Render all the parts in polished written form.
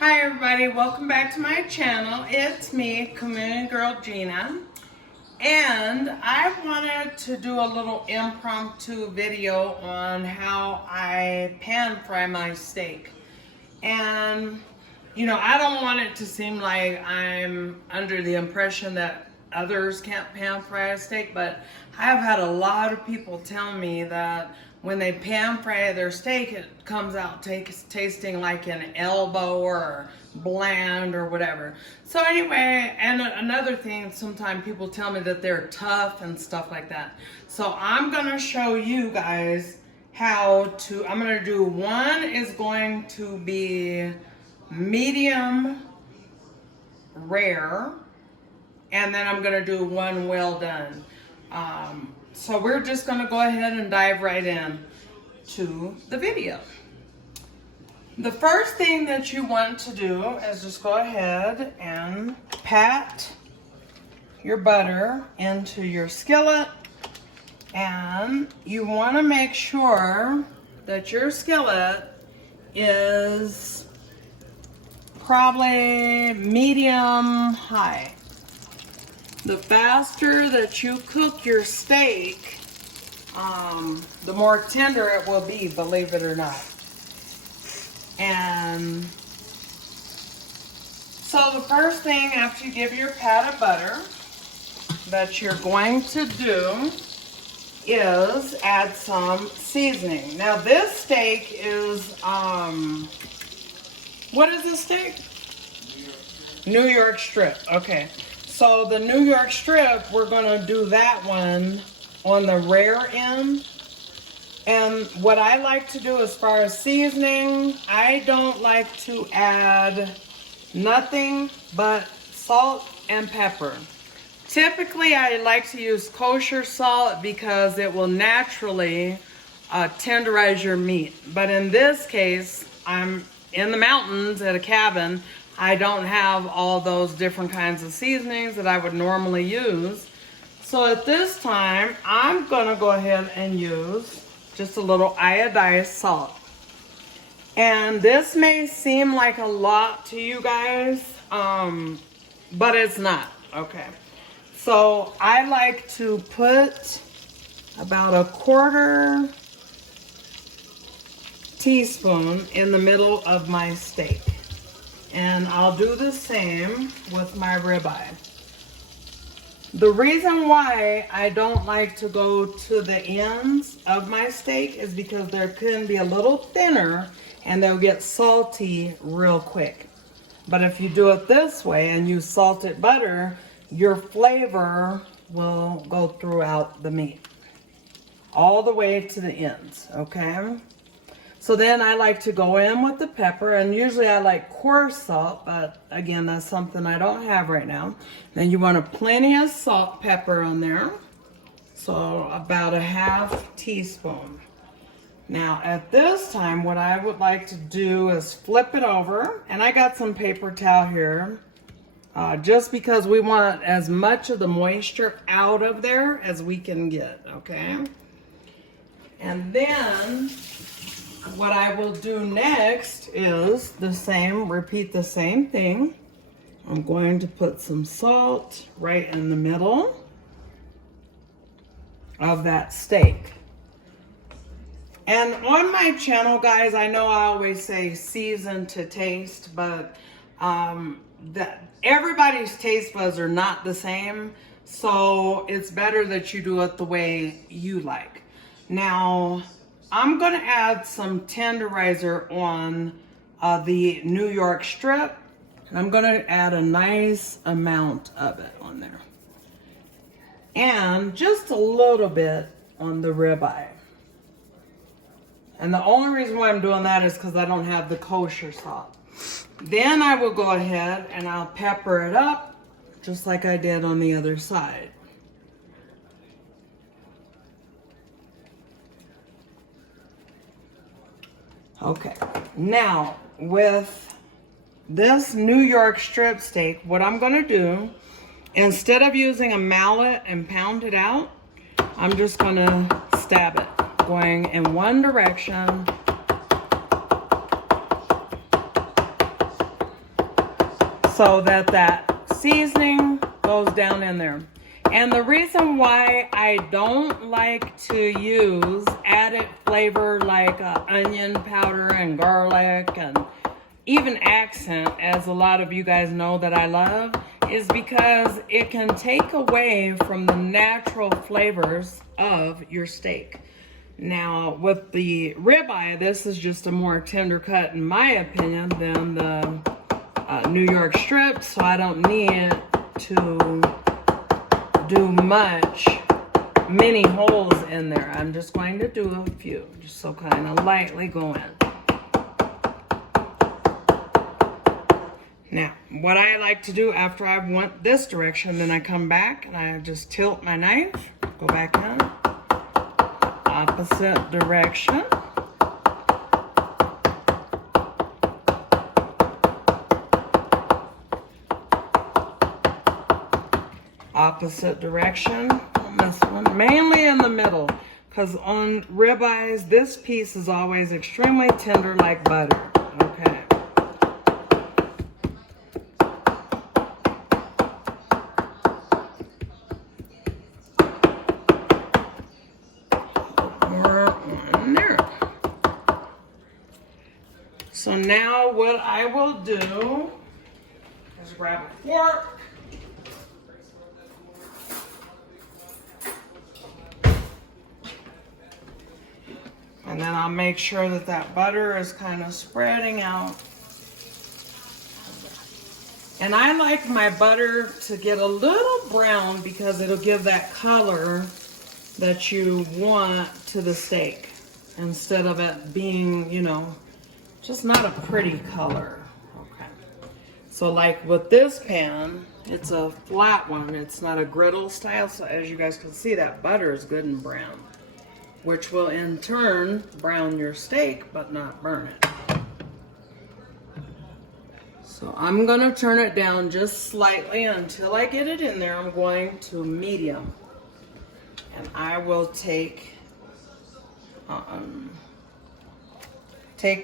Hi everybody, welcome back to my channel. It's me, Community Girl Gina, and I wanted to do a little impromptu video on how I pan fry my steak. And you know, I don't want it to seem like I'm under the impression that others can't pan fry a steak, but I have had a lot of people tell me that when they pan fry their steak, it comes out tasting like an elbow or bland or whatever. So anyway, and another thing, sometimes people tell me that they're tough and stuff like that. So I'm gonna show you guys how to, I'm gonna do, one is going to be medium rare, and then I'm gonna do one well done. So we're just gonna go ahead and dive right in to the video. The first thing that you want to do is just go ahead and pat your butter into your skillet, and you want to make sure that your skillet is probably medium high. The faster that you cook your steak, the more tender it will be, believe it or not. And so the first thing after you give your pat of butter that you're going to do is add some seasoning. Now this steak is, what is this steak? New York strip. Okay. So the New York strip, we're gonna do that one on the rare end. And what I like to do as far as seasoning, I don't like to add nothing but salt and pepper. Typically, I like to use kosher salt because it will naturally tenderize your meat. But in this case, I'm in the mountains at a cabin. I don't have all those different kinds of seasonings that I would normally use. So at this time, I'm gonna go ahead and use just a little iodized salt. And this may seem like a lot to you guys, but it's not, okay? So I like to put about a 1/4 teaspoon in the middle of my steak. And I'll do the same with my ribeye. The reason why I don't like to go to the ends of my steak is because they can be a little thinner and they'll get salty real quick. But if you do it this way and use salted butter, your flavor will go throughout the meat all the way to the ends, okay? So then I like to go in with the pepper, and usually I like coarse salt, but again, that's something I don't have right now. Then you want a plenty of salt, pepper on there. So about a 1/2 teaspoon. Now at this time, what I would like to do is flip it over, and I got some paper towel here, just because we want as much of the moisture out of there as we can get, okay? And then what I will do next is the same, repeat the same thing. I'm going to put some salt right in the middle of that steak. And on my channel, guys, I know I always say season to taste, but everybody's taste buds are not the same, so it's better that you do it the way you like. Now, I'm gonna add some tenderizer on the New York strip, and I'm gonna add a nice amount of it on there. And just a little bit on the ribeye. And the only reason why I'm doing that is because I don't have the kosher salt. Then I will go ahead and I'll pepper it up just like I did on the other side. Okay, now with this New York strip steak, what I'm gonna do, instead of using a mallet and pound it out, I'm just gonna stab it, going in one direction so that that seasoning goes down in there. And the reason why I don't like to use added flavor like onion powder and garlic and even accent, as a lot of you guys know that I love, is because it can take away from the natural flavors of your steak. Now, with the ribeye, this is just a more tender cut, in my opinion, than the New York strip, so I don't need to do many holes in there. I'm just going to do a few, just so kind of lightly go in. Now, what I like to do after I went this direction, then I come back and I just tilt my knife, go back in, opposite direction. Opposite direction on this one, mainly in the middle, because on ribeyes, this piece is always extremely tender like butter. Okay. More on there. So now what I will do is grab a fork. And then I'll make sure that that butter is kind of spreading out. And I like my butter to get a little brown because it'll give that color that you want to the steak, instead of it being, you know, just not a pretty color. Okay. So like with this pan, it's a flat one. It's not a griddle style. So as you guys can see, that butter is good and brown, which will in turn brown your steak but not burn it. So I'm going to turn it down just slightly until I get it in there. I'm going to medium. And I will take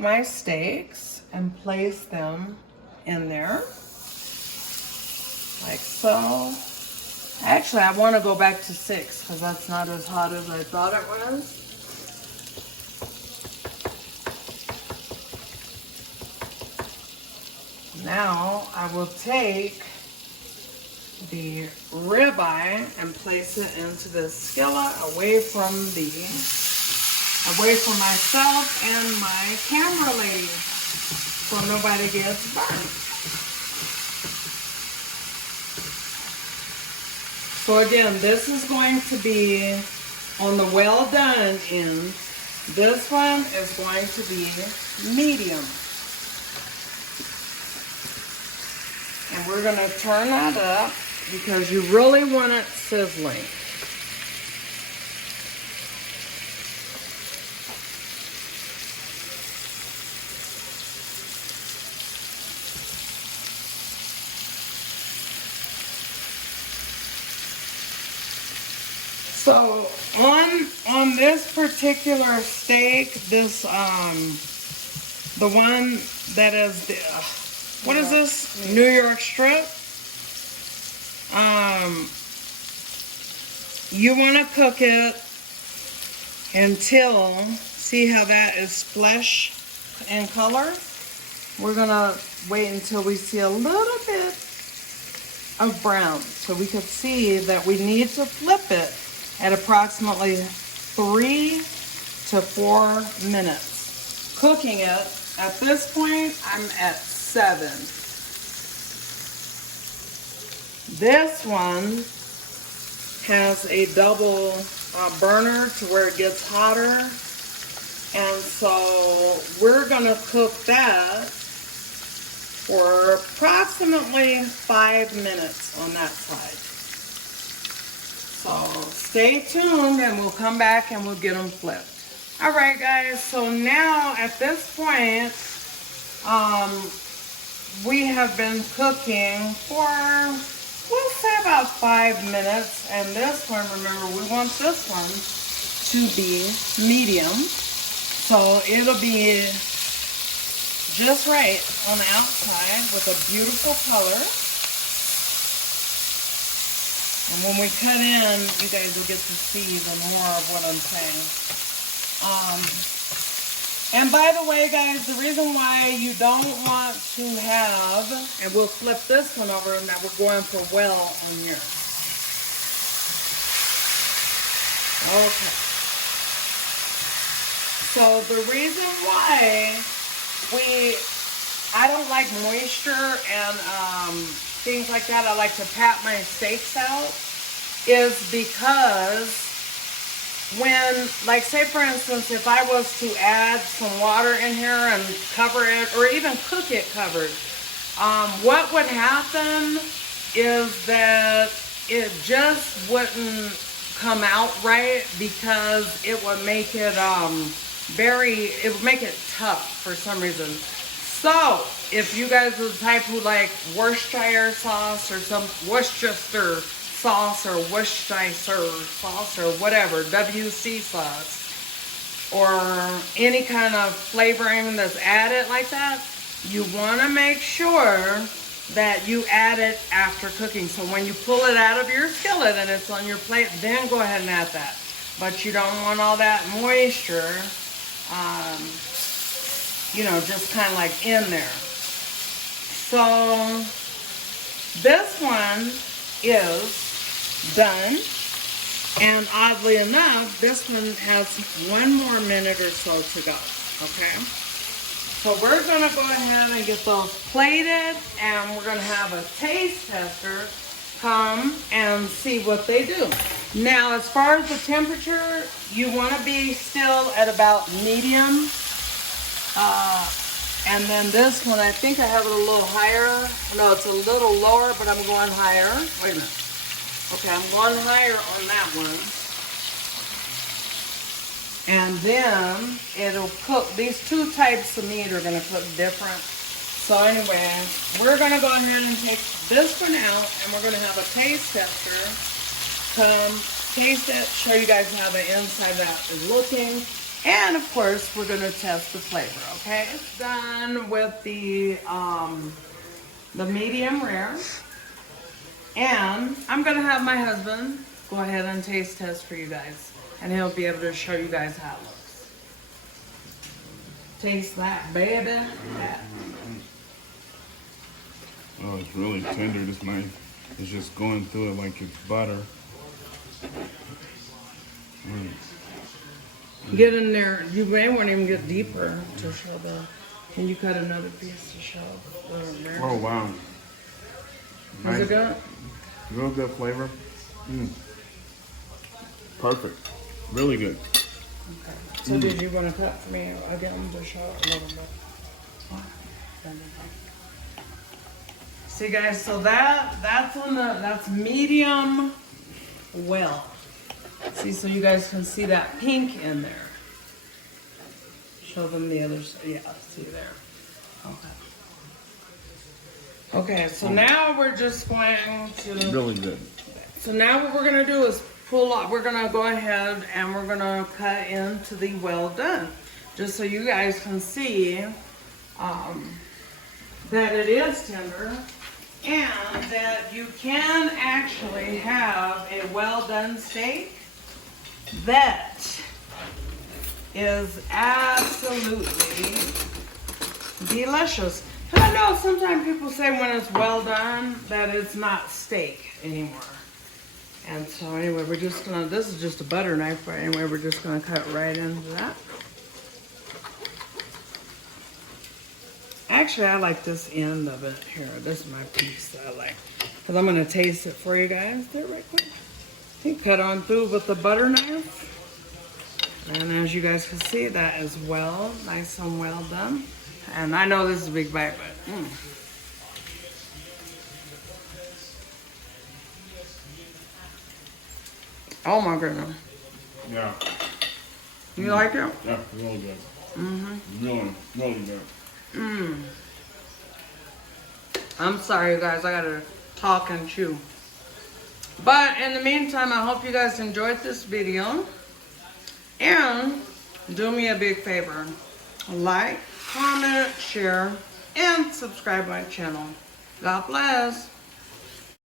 my steaks and place them in there like so. Actually, I want to go back to 6 because that's not as hot as I thought it was. Now I will take the ribeye and place it into the skillet away from myself and my camera lady, so nobody gets burned. So again, this is going to be on the well done end. This one is going to be medium. And we're going to turn that up because you really want it sizzling. So on this particular steak, this the one that is the what is this? New York strip. You want to cook it until, see how that is flesh in color? We're gonna wait until we see a little bit of brown, so we could see that we need to flip it at approximately 3 to 4 minutes. Cooking it, at this point, I'm at 7. This one has a double burner to where it gets hotter, and so we're gonna cook that for approximately 5 minutes on that side. So stay tuned and we'll come back and we'll get them flipped. All right, guys, so now at this point, we have been cooking for, we'll say about 5 minutes. And this one, remember, we want this one to be medium. So it'll be just right on the outside with a beautiful color. And when we cut in, you guys will get to see even more of what I'm saying. And by the way, guys, the reason why you don't want to have, and we'll flip this one over, and that we're going for well on here. Okay. So the reason why I don't like moisture and things like that, I like to pat my steaks out, is because when, like say for instance, if I was to add some water in here and cover it, or even cook it covered, what would happen is that it just wouldn't come out right, because it would make it it would make it tough for some reason. So if you guys are the type who like Worcestershire sauce or some Worcestershire sauce or Worcestershire sauce or whatever, WC sauce, or any kind of flavoring that's added like that, you want to make sure that you add it after cooking. So when you pull it out of your skillet and it's on your plate, then go ahead and add that. But you don't want all that moisture, you know, just kind of like in there. So this one is done, and oddly enough, this one has 1 more minute or so to go. Okay, so we're gonna go ahead and get those plated, and we're gonna have a taste tester come and see what they do. Now, as far as the temperature, you want to be still at about medium, and then this one, I think I have it a little higher. No, it's a little lower, but I'm going higher. Wait a minute. Okay, I'm going higher on that one. And then it'll cook. These 2 types of meat are going to cook different. So anyway, we're going to go ahead and take this one out, and we're going to have a taste tester come taste it, show you guys how the inside of that is looking. And of course, we're going to test the flavor, okay? It's done with the medium rare. And I'm going to have my husband go ahead and taste test for you guys. And he'll be able to show you guys how it looks. Taste that, baby. Yeah. Oh, it's really tender. This knife is just going through it like it's butter. Get in there. You may want to even get deeper to show the... Can you cut another piece to show the rare? Oh, wow. How's it go? Real good flavor. Perfect. Really good. Okay. So did you want to cut for me again to show a little bit? See guys, so that's medium well. See, so you guys can see that pink in there. Show them the other side. Yeah, see there. Okay. Okay, so now we're just going to... Really good. So now what we're going to do is pull up. We're going to go ahead and we're going to cut into the well done. Just so you guys can see that it is tender. And that you can actually have a well done steak that is absolutely delicious. And I know sometimes people say when it's well done that it's not steak anymore. And so anyway, we're just gonna, this is just a butter knife, but anyway, we're just gonna cut right into that. Actually, I like this end of it here. This is my piece that I like. Because I'm gonna taste it for you guys there right quick. You cut on through with the butter knife. And as you guys can see, that is well, nice and well done. And I know this is a big bite, but oh my goodness. Yeah. You like it? Yeah, really good. Really, really good. I'm sorry, you guys. I gotta talk and chew. But in the meantime, I hope you guys enjoyed this video. And do me a big favor. Like, comment, share, and subscribe my channel. God bless.